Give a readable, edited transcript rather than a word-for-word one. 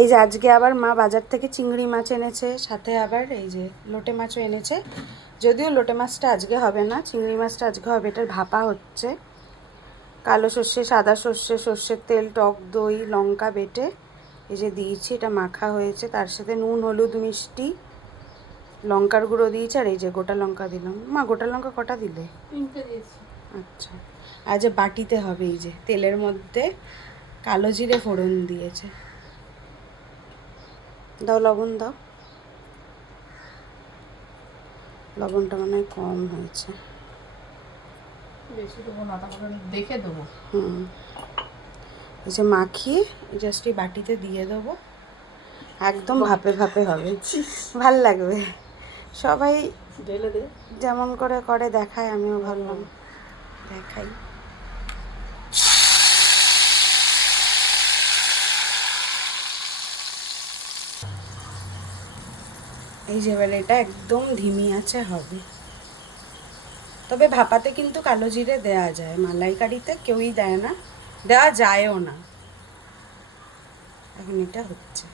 এই যে আজকে আবার মা বাজার থেকে চিংড়ি মাছ এনেছে, সাথে আবার এই যে লোটে মাছও এনেছে। যদিও লোটে মাছটা আজকে হবে না, চিংড়ি মাছটা আজকে হবে। এটার ভাপা হচ্ছে। কালো সর্ষে, সাদা সর্ষে, সর্ষের তেল, টক দই, লঙ্কা বেটে এই যে দিয়েছি, এটা মাখা হয়েছে। তার সাথে নুন, হলুদ, মিষ্টি, লঙ্কার গুঁড়ো দিয়েছি। আর এই যে গোটা লঙ্কা দিলাম। মা গোটা লঙ্কা কটা দিলে? 3টে দিয়েছি। আচ্ছা। আর যে বাটিতে হবে, এই যে তেলের মধ্যে কালো জিরে ফোড়ন দিয়েছে। দাও লবণ দাও। লবণটা মনে হয় কম হয়েছে। বেশি দেবো না, তারপরে দেখে দেবো। এই যে মাখিয়ে জাস্ট এই বাটিতে দিয়ে দেবো। একদম ভাপে ভাপে হবে, ভাল লাগবে। সবাই ঢেলে দে। যেমন করে করে দেখায়, আমিও ভাবলাম দেখাই। এই যে এবার এটা একদম ধিমি আছে হবে। তবে ভাপাতে কিন্তু কালো জিরে দেয়া যায়, মালাইকারিতে কেউই দেয় না, দেওয়া যায়ও না। এখন এটা হচ্ছে।